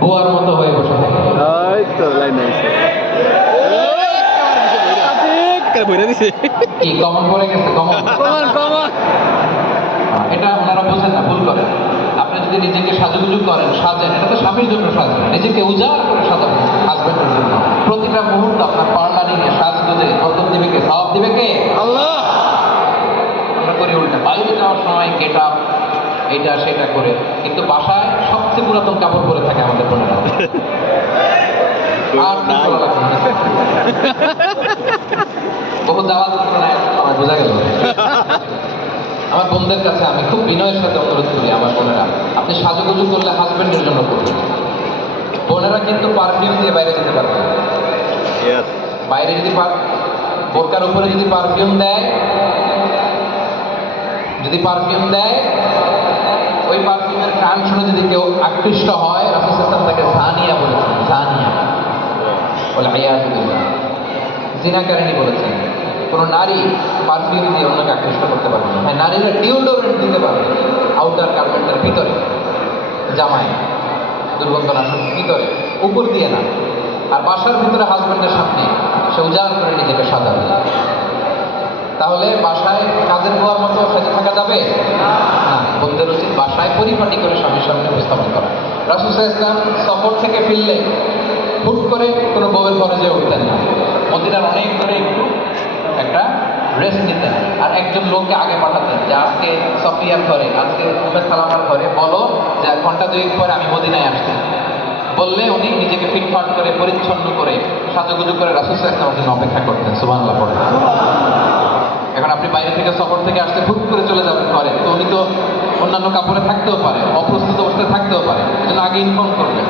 বুয়ার মতো হয়ে বসে থাকে। এই তো লাইন আছে। কি কমন পড়ে গেছে? কমন এটা ওনারা বোঝেন না, ভুল করেন। আপনি যদি নিজেকে সাজুগুজু করেন, সাজেন, এটা তো স্বামীর জন্য সাজেন, নিজেকে উজাড় করে সাজাবেন হাজবেন্ডের জন্য। প্রতিটা মুহূর্ত আপনার পার্লারিং এ সাজগুজে বরকত দিবে কে? সওয়াব দিবে কে? আল্লাহ। আমরা করি উল্টা, বাইরে যাওয়ার সময় গেট আপ এটা সেটা করে, কিন্তু বাসায় সবচেয়ে পুরাতন কাপড় পরে থাকে আমাদের বোনেরা। আর কি করা লাগবে না। বহু দাওয়াত আমার বোঝা গেল। আমার বোনদের কাছে আমি খুব বিনয়ের সাথে অনুরোধ করি, আমার বোনেরা, আপনি সাজুগুজু করলে হাজবেন্ডের জন্য করবেন। বোনেরা কিন্তু পারফিউম দিয়ে বাইরে যেতে পারবে। বাইরে যদি বোরকার উপরে যদি পারফিউম দেয়, ওই পারফিউমের গান শুনে যদি কেউ আকৃষ্ট হয়, রাসূল সাল্লাল্লাহু আলাইহি ওয়াসাল্লাম তাকে জানিয়া বলেছেন, জানিয়া বলে আয়াতুল্লাহ, জিনাকারিনী বলেছেন। কোন নারী পারফিউম দিয়ে অন্যকে আকৃষ্ট করতে পারবে না। হ্যাঁ, নারীরা ডিওডোরেন্ট দিতে পারবে আউটার গার্মেন্টের ভিতরে, জামায় দুর্গন্ধনাশক ভিতরে, উপর দিয়ে না। আর বাসার ভিতরে হাজবেন্ডের সামনে সে উজাড় করে নিজেকে সাজাবে, তাহলে বাসায় কাজের হওয়ার মতো সেজে থাকা যাবে না। বন্ধুদের উচিত বাসায় পরিপাটি করে স্বামীর সামনে উপস্থাপন করা। রাসূল সাল্লাল্লাহু আলাইহি ওয়াসাল্লাম সফর থেকে ফিরলে হুট করে কোনো বউয়ের ঘরে যেয়ে উঠতেন না, মদিনার অনেক করে একটু একটা রেস্ট নিতেন। আর একজন লোককে আগে পাঠাতেন যে আজকে সফিয়ার ঘরে, আজকে উম্মে সালামার ঘরে বলো যে ঘন্টা দুয়েক পরে আমি মদিনায় আসছি। বললে উনি নিজেকে ফিটফাট করে পরিচ্ছন্ন করে সাজুগুজু করে রাসূল সাল্লাল্লাহু আলাইহি ওয়াসাল্লামের জন্য অপেক্ষা করতেন। সুবহানাল্লাহ পড়ে। এখন আপনি বাইরে থেকে সফর থেকে আসতে হুট করে চলে যাবেন ঘরে, তো উনি তো অন্যান্য কাপড়ে থাকতেও পারে, অপ্রস্তুত অবস্থায় থাকতেও পারে, এজন্য আগে ইনফর্ম করবেন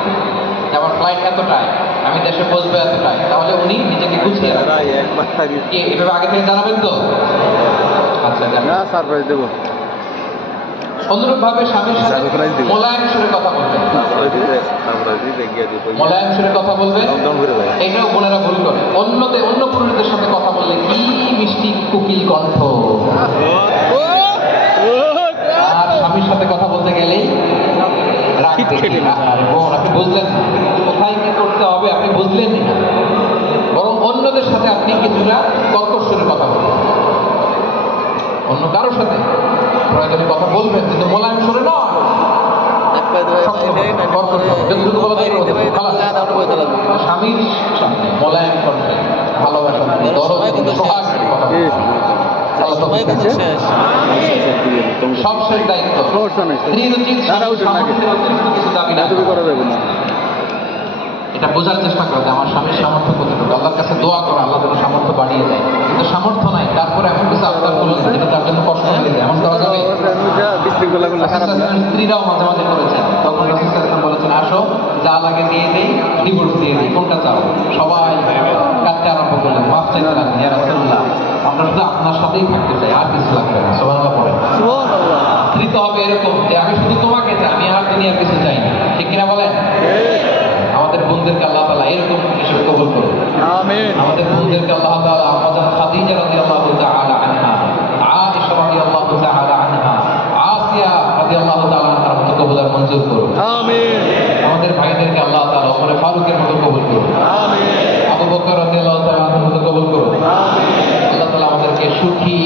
যে আমার ফ্লাইট এতটায়, আমি দেশে পৌঁছবো এতটায়, তাহলে উনি নিজেকে গুছিয়ে রাখবেন। কি এভাবে আগে থেকে জানাবেন তো? আচ্ছা, জানাবেন। না সারপ্রাইজ দেবো। অনুরূপ ভাবে স্বামীর সাথে মোলায়েম সুরে কথা বলবেন, মোলায়েম সুরে কথা বলবেন। এটাও বোনেরা ভুল করে, অন্য পুরুষদের সাথে কথা বললে কি মিষ্টি কুকিল কণ্ঠ, আর স্বামীর সাথে কথা বলতে গেলেই রাগ দেখি। আরে বোন, আপনি বুঝলেন না কোথায় কি করতে হবে, আপনি বুঝলেন না। বরং অন্যদের সাথে আপনি কিছুটা কর্কশ সুরে কথা বলবেন, অন্য কারোর সাথে প্রয়োজনে কথা বলবেন, কিন্তু মোলায়েম সুরে নয়। স্বামীর সামনে মোলায়েম কণ্ঠে ভালোবাসা সবশেষ দায়িত্ব স্ত্রীর উচিত কিছু দাবি না করা যাবে না। এটা বোঝার চেষ্টা করা যে আমার স্বামীর সামর্থ্য কতটুকু, আল্লাহর কাছে দোয়া করা আল্লাহ যেন সামর্থ্য বাড়িয়ে দেয়। কিন্তু সামর্থ্য নাই, তারপরে এমন কিছু আবদার করলেন যেটা তার জন্য কষ্ট হয়ে যায়, এমন করা যাবে? স্ত্রীরাও মাঝে মাঝে করেছেন, তখন রাসূল সাল্লাল্লাহু আলাইহি ওয়াসাল্লাম বলেছেন আসো যা লাগে দিয়ে দেই, ডিভোর্স দিয়ে দিই, কোনটা চাও? সবাই কাঁদতে আরম্ভ করলেন, মাফ চাইতে লাগলেন, ইয়া রাসূলুল্লাহ আমরা শুধু আপনার সাথেই থাকতে চাই, আর কিছু লাগবে না। সুবহানাল্লাহ পড়ে। স্ত্রী তো হবে এরকম যে আমি শুধু তোমাকে চাই, আমি আর দুনিয়ার কিছু চাই না, ঠিক কিনা বলেন? আমাদের বোনদেরকে আল্লাহ তাআলা এরকম হিসেবে কবুল করুন। আমিন। আমাদের বোনদেরকে আল্লাহ তাআলা আমাদের খাদিজা রাদিয়াল্লাহু তাআলা আনহা, আয়েশা রাদিয়াল্লাহু তাআলা আনহা, আসিয়া রাদিয়াল্লাহু তাআলা আনহার মতো কবুল আর মঞ্জুর করুন। আমিন। আমাদের ভাইদেরকে আল্লাহ তাআলা ওমর ফারুকের মতো কবুল করুন। আমিন। আবু বকর রাদিয়াল্লাহু তাআলা আনহুর মতো কবুল করুন। আমিন। আল্লাহ তাআলা আমাদেরকে সুখী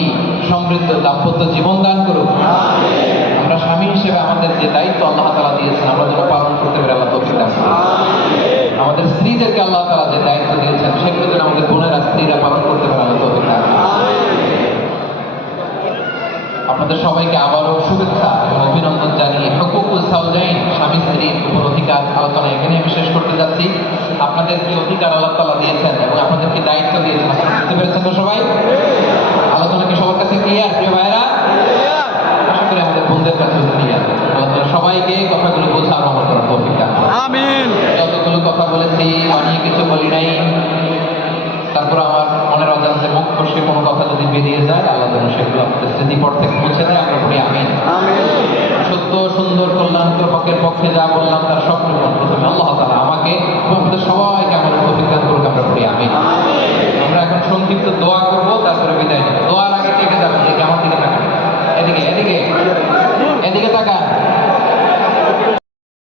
সমৃদ্ধ দাম্পত্য জীবন দান করুন। আমিন। আমরা স্বামী হিসেবে আমাদের যে দায়িত্ব আল্লাহ তাআলা দিয়েছেন আমরা যেন পালন করতে পারি, আল্লাহ তৌফিক দান করুন। আমাদের স্ত্রীদেরকে আল্লাহ তাআলা যে দায়িত্ব দিয়েছেন সেগুলো যেন আমাদের বোনেরা স্ত্রীরা পালন করতে পারে, আল্লাহ তৌফিক দান করুন। আপনাদের সবাইকে আবারও শুভেচ্ছা এবং অভিনন্দন জানিয়ে হুকুকুল যাওজাইন, স্বামী স্ত্রীর উপর অধিকার আলোচনা এখানে আমি শেষ করতে যাচ্ছি। আপনাদের কি অধিকার আল্লাহ তাআলা দিয়েছেন এবং আপনাদের কি দায়িত্ব দিয়েছেন আপনারা বুঝতে পেরেছেন তো সবাই? আলোচনা কি সবার কাছে ক্লিয়ার প্রিয় ভাইরা? আশা করি আমাদের বোনদের কাছে ক্লিয়ার। আল্লাহ তাআলা সবাইকে কথাগুলো বোঝার আমল করার তৌফিক দান করুন। আমিন। যতগুলো কথা বলেছি অনেক কিছু বলি নাই, তারপর আমার মনের অজান্তে মুখ ফসকে কোনো কথা যদি বেরিয়ে যায় আল্লাহ যেন সেগুলো আপনাদের স্মৃতিপট থেকে মুছে দেয়, আমরা বলি আমিন। সত্য সুন্দর কল্যাণকর হকের পক্ষে যা বললাম তার সব প্রথমে আল্লাহ তাআলা আমাকে এবং আপনাদের সবাইকে আমার তৌফিক দান করুক, আমরা বলি আমিন।